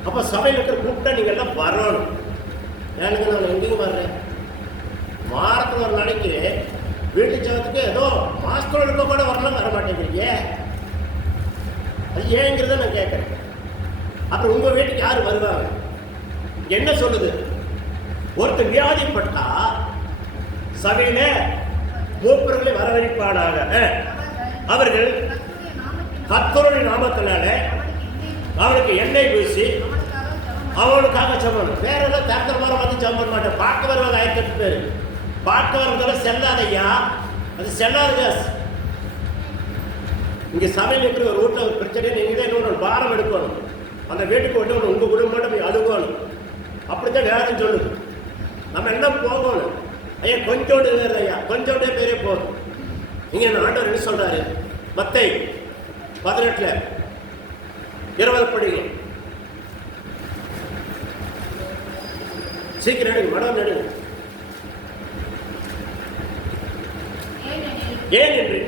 அப்போ சபையில் இருக்கிற கூப்பிட்டா நீங்கள் எல்லாம் வரணும். எனக்கு நான் எங்கேயும் வர்றேன், வாரத்தில் ஒரு நாளைக்கு வீட்டு ஜபத்துக்கு ஏதோ மாஸ்டர் இருக்க கூட வரலாம், வர மாட்டேங்கிறீங்க. அது ஏங்கிறத நான் கேட்குறேன். அப்புறம் உங்கள் வீட்டுக்கு யார் வருவாங்க? என்ன சொல்லுது? ஒருத்தர் வியாதிப்பட்டா சபையில மூப்பர்களை வரவழைப்பானாக. அவர்கள் கர்த்தருடைய நாமத்தினால அவனுக்கு எண்ணெய் பூசி அவனுக்காக சம்பளம். வேற எல்லாம் தேர்தல் வர வந்து சம்பளம் மாட்டேன். பார்க்க வருவாங்க 1008 பேர். பார்க்க வரதெல்லாம் செல்லாதையா, அது செல்லாத காசு. இங்கே சமையல் இருக்கிற ஒரு வீட்டில் ஒரு பிரச்சனை, நீங்கள் தான் இன்னொரு பாரம் எடுக்கணும். அந்த வீட்டுக்கு ஒன்று உங்கள் குடும்பம் போய் அழுகணும். அப்படித்தான் வேதம் சொல்லுது. நம்ம என்ன போகணும்? ஐயா கொஞ்சோண்டு வேறு ஐயா, கொஞ்சோண்டே பேரே போதும். நீங்கள் என்ன ஆண்டவர் என்ன சொல்கிறாரு? மத்தேயு 18:20 படிங்க. சீக்கிரம் எடுங்க, மடம் எடுங்க. ஏன் என்று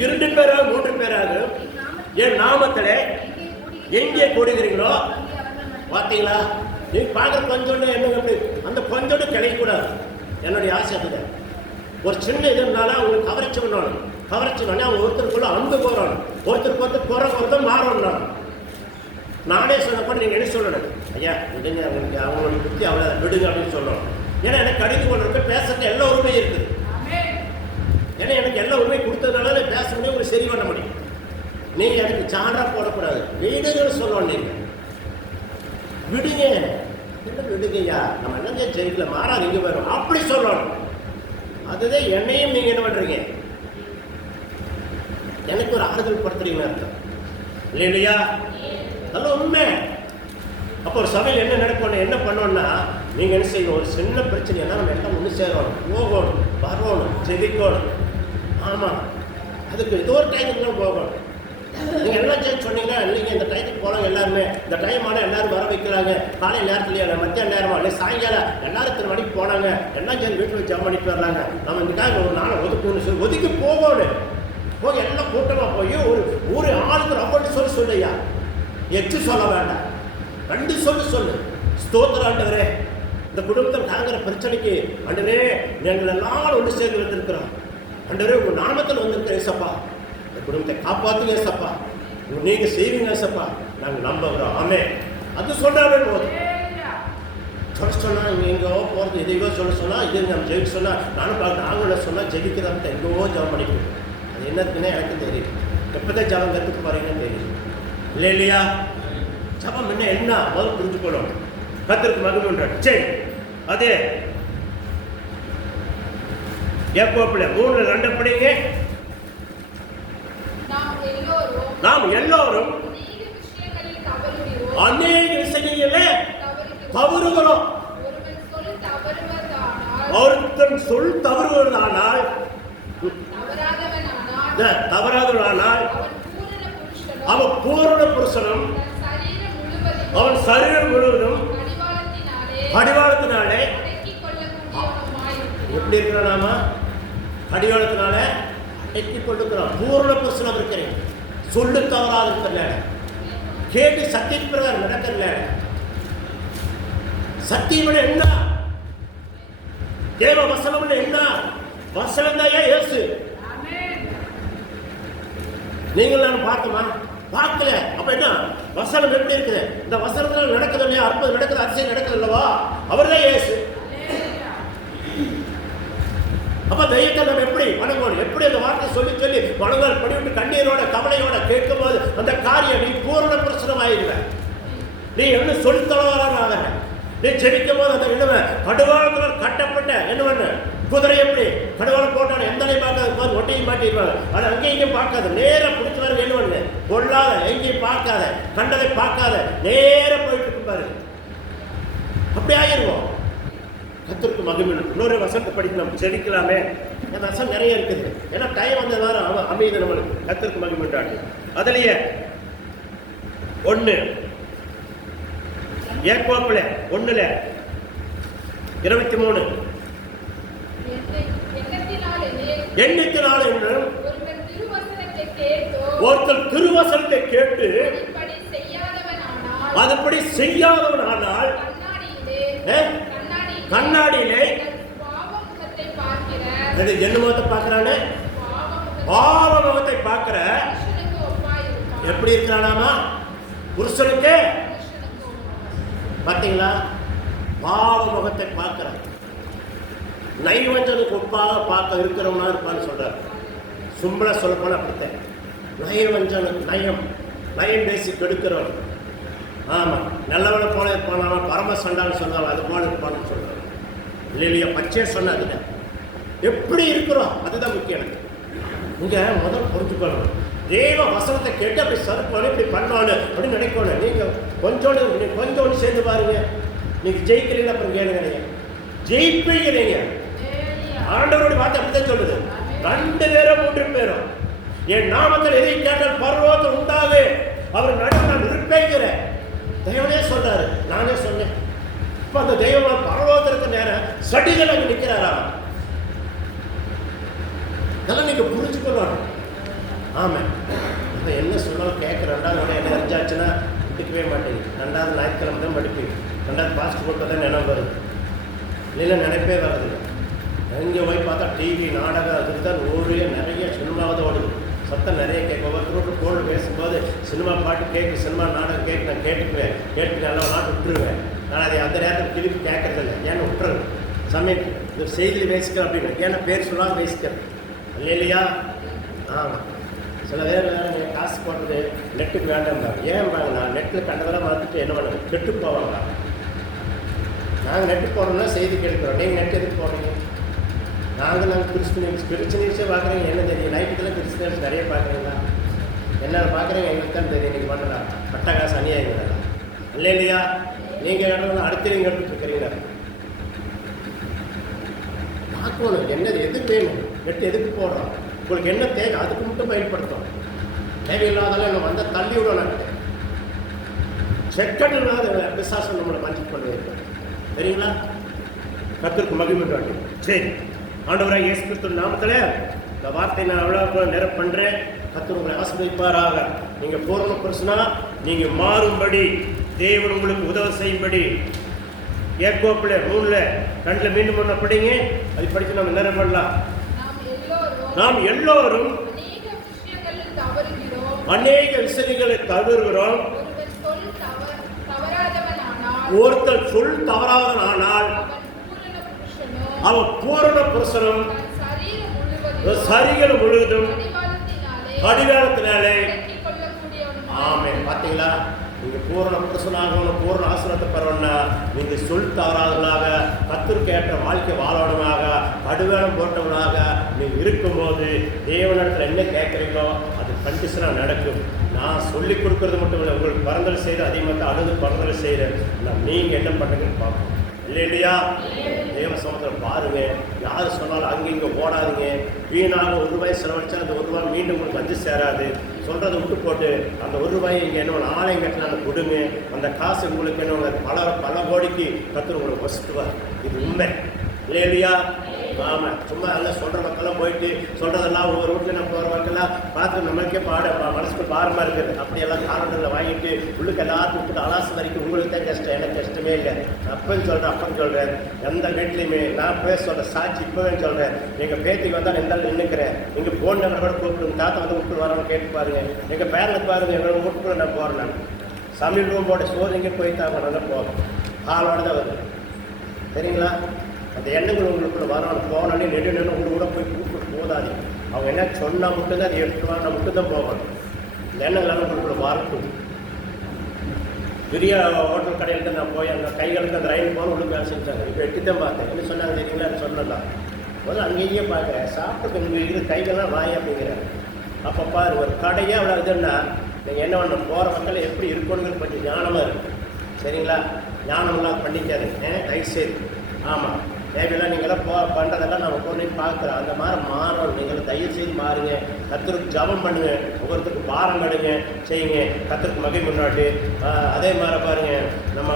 2 பேராக 3 பேராக என் நாமத்தில் எங்கே கூடுகிறீங்களோ, பார்த்தீங்களா? நீ பார்க்குற கொஞ்சோண்டு என்ன, அந்த கொஞ்சோண்டு கிடைக்கக்கூடாது. என்னுடைய ஆசை அதுதான். ஒரு சின்ன இதுனால அவங்களுக்கு கவரிச்சு பண்ணணும். கவரிச்சுனோடனே அவங்க ஒருத்தருக்குள்ள அன்பு போகிறோம், ஒருத்தருக்கு குறை ஒருத்தர் மாறணும். நானே சொன்னப்ப நீங்கள் என்ன சொல்லணும்? ஐயா விடுங்க, அவங்களுக்கு அவங்களுடைய புத்தி அவ்வளோ விடுங்க அப்படின்னு சொல்லணும். ஏன்னா எனக்கு கடிந்து கொண்டிருக்க பேசுறதுக்கு எல்லா உரிமையும் இருக்குது. ஏன்னா எனக்கு எல்லா உரிமையும் கொடுத்ததுனால பேச முடியும், உங்களுக்கு சரி பண்ண முடியும். நீங்கள் எனக்கு சான்றா போடக்கூடாது, விடுங்கன்னு சொல்லணும். நீங்கள் விடுங்க, என்ன விடுங்கய்யா, நம்ம என்ன ஜெயிக்கல மாறாது, இங்கே வரும் அப்படி சொல்லணும். அதுதான் என்னையும் நீங்கள் என்ன பண்ணுறீங்க, எனக்கு ஒரு ஆறுதல் படுத்துறீங்கன்னு அர்த்தம் இல்லையா? நல்ல உண்மை. அப்போ ஒரு சபையில் என்ன நடக்கணும், என்ன பண்ணோம்னா, நீங்கள் என்ன செய்யணும்? ஒரு சின்ன பிரச்சனையெல்லாம் நம்ம எல்லாம் ஒன்று சேரணும், போகணும், வரணும், ஜெபிக்கணும். ஆமாம், அதுக்கு ஏதோ ஒரு டைமுக்கு தான் போகணும். நீங்கள் எல்லாம் சேர்த்து சொன்னீங்கன்னா, இல்லைங்க இந்த டைத்துக்கு போகலாம், எல்லாருமே இந்த டைம் ஆனால் எல்லோரும் வர வைக்கிறாங்க. காலை நேரத்துலையே மத்திய நேரமாக இல்லை சாயங்காலம் எல்லாரும் இத்தனை மணிக்கு போனாங்க, எல்லாம் சேர்ந்து வீட்டில் வச்சு ஜம் பண்ணிட்டு வர்றாங்க. நம்ம இதுக்காக ஒரு நாளை ஒதுக்கணும்னு சொல்லி ஒதுக்கி போகணும். போய் எல்லாம் கூட்டமாக போய் ஒரு ஆளுக்கு ரொம்ப சொல்லையா, எச்சு சொல்ல வேண்டாம், 2 சொல்லு. ஸ்தோத்திரம் ஆண்டவரே, இந்த குடும்பத்தில் தாங்கிற பிரச்சனைக்கு ஆண்டவரே நாங்கள் எல்லாரும் ஒன்று சேர்ந்து வந்திருக்கிறோம். ஆண்டவரே உங்கள் நாமத்தில் வந்திருக்கிறேன் ஏசப்பா, இந்த குடும்பத்தை காப்பாற்றுங்க ஏசப்பா, நீங்கள் செய்வீங்க ஏசப்பா, நாங்கள் நம்புகிறோம். ஆமே, அது சொன்னாவே போதும். சொல்ல சொன்னால் இங்கே எங்கோ போகிறது, எதையோ சொல்ல சொன்னால் இது நம்ம ஜெயிக்க சொன்னால் நானும் பார்க்க நாங்களும் சொன்னால் ஜெயிக்கிறத எங்கோ ஜெபம் பண்ணிக்கணும். அது என்னதுன்னே எனக்கு தெரியும். எப்பதான் ஜபம் கற்றுக்க போறீங்கன்னு தெரியும் இல்லையா? ஜபம் என்ன முதல் புரிஞ்சுக்கணும். கர்த்தருக்கு மகிமை. சரி, அதே யாக்கோபில் 3:2 படிங்க. நாம் எல்லோரும் அநேக விஷயங்களிலே தவறுகிறோம். ஒருத்தன் சொல் தவறுவதானால் அவன் பூரண புருஷனும் அவன் சரீரம் முழுவதும் கடிவாளத்தினாலே எப்படி இருக்கிறானாமா? கடிவாளத்தினால அடக்கி கொள்ளுக்கிறான். பூரண புருஷனம் இருக்கிறேன். சொல்லு தவறாத இருக்கிற கேட்டு சத்திய பிரகாரம் நடக்கல. சத்தியம் என்ன? தேவ வசனம் என்ன? வசனம் தான் இயேசு. நீங்கள் நான் பார்த்தோமா? பார்க்கல. அப்ப என்ன வசனம் எப்படி இருக்குது? இந்த வசனத்துல நடக்குது இல்லையா? அற்புதம் நடக்குது, அதிசயம் நடக்குது அல்லவா? அவர் தான் இயேசு. அப்ப தெய்வத்தை நம்ம எப்படி வணங்கணும்? எப்படி அந்த வார்த்தை சொல்லி சொல்லி வணங்கல் படிவிட்டு கண்ணீரோட கவலையோட கேட்கும் போது அந்த காரியம் நீ பூரண பிரச்சனமாயிருவ. நீ என்ன சொல்லித்தளவான நீ ஜெபிக்கும் போது அந்த என்ன கடுவாளத்தில் கட்டப்பட்ட என்ன பண்ண குதிரை எப்படி கடுவாளம் போட்டாலும் எந்த பார்க்காது, ஒட்டையும் மாட்டிடுவாங்க. ஆனால் அங்கேயும் இங்கேயும் பார்க்காது, நேரம் பிடிச்சி வர என்ன பண்ணு கொள்ளாத, எங்கேயும் பார்க்காத, கண்டதை பார்க்காத, நேரம் போயிட்டு இருப்பாரு. அப்படி ஆகிருவோம். கர்த்தருக்கு மகிமை. இன்னொரு வசனத்தை படிக்க நம்ம செடிக்கலாமே. அந்த வசனம் நிறைய இருக்குது. ஏன்னா டைம் வந்த வாரம் அமைதி நம்மளுக்கு. கர்த்தருக்கு மகிமை. அதுலயே 1 யாக்கோபில் 1:23 எண்ணத்தினாலே ஒருத்தர் திருவசனத்தை கேட்டு அதுபடி செய்யாதவனானால் கண்ணாடியிலே என்ன முகத்தை பார்க்கிறானே? பாவ முகத்தை பார்க்கிற எப்படி இருக்கிறானாமா? புருஷனுக்கு பார்த்தீங்களா? பாவ முகத்தை பார்க்கிற நைவஞ்சனுக்கு ஒப்பாக பார்க்க இருக்கிறவனா இருப்பான்னு சொல்றாரு. சும்பள சொல்லப்போன அப்படித்தான். நயவஞ்சனுக்கு நயம் பேசி கெடுக்கிறவன். ஆமாம், நல்லவனை போல இருப்பான், பரம சண்டான்னு சொன்னாலும் அது போல இருப்பான்னு சொல்றாரு. இல்லையா? பச்சையே சொன்னாதுங்க. எப்படி இருக்கிறோம் அதுதான் முக்கியம். இங்க முதல் புரிஞ்சுக்கணும். தேவ வசனத்தை கேட்டு அப்படி சறுப்பானு இப்படி பண்ணானு அப்படின்னு நினைக்கணும். நீங்க கொஞ்சோண்டு சேர்ந்து பாருங்க. நீங்க ஜெயிக்கிறீங்க, அப்புறம் கேளுங்க. நீங்க ஜெயிப்பீங்க. ஆண்டவருடைய வார்த்தை அப்படித்தான் சொல்லுது. 2 பேரும் 3 பேரும் என் நாமத்தில் எதை கேட்டால் பரலோகம் உண்டாகு, அவர் நடுவில் நான் இருப்பேங்கிறேன். தெய்வனே சொல்றாரு, நானே சொன்னேன். இப்ப அந்த தெய்வம் பரலோகத்திற்கு நேரம் சடிகள் அங்கே நிற்கிறாரா? அதெல்லாம் நீங்க புரிஞ்சுக்கணும். ஆமா, இப்போ என்ன சொன்னாலும் கேட்க 2வது என்ன அறிஞ்சாச்சுன்னா படிக்கவே மாட்டேங்குது. 2வது ஞாயிற்றுக்கிழமை தான் படிப்பேன். 2வது பாஸ்ட் போட்டு தான் நினைவு வருது. இல்லை நினைப்பே வர்றதில்லை. எங்கே போய் பார்த்தா டிவி நாடகம் அதுக்கு தான் ஊரே நிறைய சினிமாவது ஓடுது. சத்தம் நிறைய கேட்க. ஒவ்வொருத்தரோடு கோல்டு பேசும்போது சினிமா பாட்டு கேட்கு, சினிமா நாடகம் கேட்கு. நான் கேட்டு நல்லா நாட்டு விட்டுருவேன். நான் அதை அந்த நேரத்தில் திருப்பி கேட்கறதில்லை. ஏன்னா விட்டுறது சமயம் இந்த செய்தியில் பேசிக்கிறேன் அப்படின்னு. ஏன்னா பேர் சொல்லாமல் பேசிக்கிறேன் இல்லையா? ஆமாம், சில பேர் நீங்கள் காசு போடுறது நெட்டுக்கு வேண்டாம்பாங்க. ஏன்பாங்க? நான் நெட்டில் கண்டதெல்லாம் பார்த்துட்டு என்ன பண்ண கெட்டு போவாங்க. நாங்கள் நெட்டு போடுறோம்னா செய்தி கெடுக்கிறோம். நீங்கள் நெட் எதுக்கு போடுறீங்க? நாங்கள் கிறிஸ்டியன்ஸே பார்க்குறீங்க. என்ன தெரியும்? நைட்டுக்கெல்லாம் கிறிஸ்டியன்ஸ் நிறைய பார்க்குறீங்களா? என்ன பார்க்குறீங்க? எங்களுக்கு தான் தெரியும். நீங்கள் பண்ணுறா பட்டகாசு அநியாயங்களா இல்லையா? நீங்கள் கட்டுறதுனா அடுத்த நீங்கள் எடுத்துட்டுருக்கிறீங்க. பார்க்கணும் என்னது எதுக்கு வேணும், நெட் எதுக்கு போடுறோம், உங்களுக்கு என்ன தேவை அதுக்கு மட்டும் பயன்படுத்தும். தேவையில்லாதாலும் என்ன வந்தால் தள்ளி விடணும். செக்கட் இல்லாத விசாசம் நம்மளை மன்னிச்சு கொண்டு இருக்கோம். சரிங்களா? கர்த்தருக்கு மகிமை. சரி, ஆண்டவராக இயேசு கிறிஸ்து நாமத்தில் இந்த வார்த்தை நான் அவ்வளோ நேரம் பண்ணுறேன். கர்த்தர் உங்களை ஆசீர்வதிப்பாராக. நீங்கள் பூரண புருஷனா நீங்கள் மாறும்படி தேவன் உங்களுக்கு உதவி செய்யும்படி யாக்கோபில் 3:2 மீண்டும் ஒன்று படிங்க. அது படித்து நம்ம நேரம் பண்ணலாம். நாம் எல்லோரும் அநேக விஷயங்களை தவறுகிறோம். ஒருத்தர் சொல் தவறாதனால் அவன் பூரண புருஷனும் சரீரம் முழுவதும் கடிகாரத்தினாலே. ஆமென். பார்த்தீங்களா, நீங்க பூரண புருஷனாகணும், பூரண ஆசீர்வாதத்தை பெறணும்னா நீங்க சொல் தவறாதவர்களாக, கர்த்தருக்கு ஏற்ற வாழ்க்கை வாழணுமாக, கடுவேலம் போட்டவனாக நீங்க இருக்கும்போது தேவனிடத்தில் என்ன கேட்குறீங்களோ அது கண்டிஷனாக நடக்கும். நான் சொல்லிக் கொடுக்கறது மட்டும் இல்லை, உங்களுக்கு பரந்தல் செய்து அதிகமாக அழுது பரந்தல் செய்கிறேன். நீங்கள் என்ன பண்ணுறீங்கன்னு பார்ப்போம். இல்லையா? தேவ சமூகத்தில் பாருங்க. யார் சொன்னாலும் அங்கே ஓடாதீங்க. வீணாக ₹1 செலவழிச்சா அந்த ₹1 மீண்டும் உங்களுக்கு வந்து சேராது. சொல்கிறத விட்டு போட்டு அந்த ₹1 இங்கே என்ன ஆலயம் கட்டலான்னு கொடுங்க. அந்த காசு உங்களுக்கு என்ன பல கோடிக்கு கர்த்தர் உங்களுக்கு வசித்துவார். இது உண்மை இல்லையா? ஆமாம். சும்மா எல்லாம் சொல்கிற மக்கள்லாம் போயிட்டு சொல்கிறதெல்லாம் ஒவ்வொரு வீட்டில் நம்ம போகிற மக்கள்லாம் பார்த்து நம்மளுக்கே மனசுக்கு பாரமாக இருக்குது. அப்படியெல்லாம் காலங்களில் வாங்கிட்டு உள்ளுக்கு எல்லாத்தையும் விட்டு அலாசு வரைக்கும் உங்களுக்கு தான் கஷ்டம், எனக்கு கஷ்டமே இல்லை. அப்பன்னு சொல்கிறேன். எந்த வீட்லையுமே நான் போய் சொல்கிறேன், சாட்சி இப்போவே சொல்கிறேன். எங்கள் பேத்திக்கு வந்தால் இருந்தாலும் நின்றுக்கிறேன். எங்கள் போன் நம்பர் கூட கூப்பிடுங்க, தாத்தா வந்து விட்டு வரவங்க கேட்டு பாருங்கள். எங்கள் பேரனுக்கு பாருங்கள், எங்களோட வீட்டுக்குள்ள நான் போகிறேன். நான் சமையல் ரூம் போட சோறு இங்கே போய் தான் நல்லா போகிறேன். ஹாலோட தான் வருது. சரிங்களா? அந்த எண்ணங்கள் உங்களுக்குள்ள வரணும். போனாலே நெடு உங்களுக்கு கூட போய் கூப்பிட்டு போதாது. அவங்க என்ன சொன்னால் மட்டும்தான் அதை எடுத்துட்டு வாங்க மட்டும்தான் போகணும். இந்த எண்ணங்களால் உங்களுக்குள்ள வரட்டும். பெரிய ஹோட்டல் கடையில் தான் நான் போய் அந்த கைகளுக்கு அந்த ரயில் போன உள்ளுக்கு வேலை செஞ்சாங்க. இப்போ எட்டு தான் பார்த்தேன். என்ன சொன்னாங்க தெரியுங்களா? அது சொல்லலாம். முதல்ல அங்கேயே பார்க்குறேன். சாப்பிட்டு உங்களுக்கு இருக்கிற கைகள்லாம் வாய் அப்படிங்கிறேன். அப்போ பாரு, ஒரு கடையே அவ்வளோ இதுன்னா நீங்கள் என்ன பண்ணணும், போகிற மக்கள் எப்படி இருக்கணுங்கிறது கொஞ்சம் ஞானமாக இருக்குது. சரிங்களா? ஞானம்லாம் பண்ணிக்காதுங்க தயவுசெய்து. ஆமாம், தேவையெல்லாம் நீங்களாம் பண்ணுறதெல்லாம் நம்ம போய் பார்க்குறோம். அந்த மாதிரி மாறணும். நீங்களும் தயவு செய்து மாறுங்க. கர்த்தருக்கு ஜபம் பண்ணுங்க. ஒவ்வொருத்தருக்கு பாரம் கடுங்க செய்யுங்க. கர்த்தருக்கு மகிமை முன்னாடி அதே மாதிரி பாருங்கள். நம்ம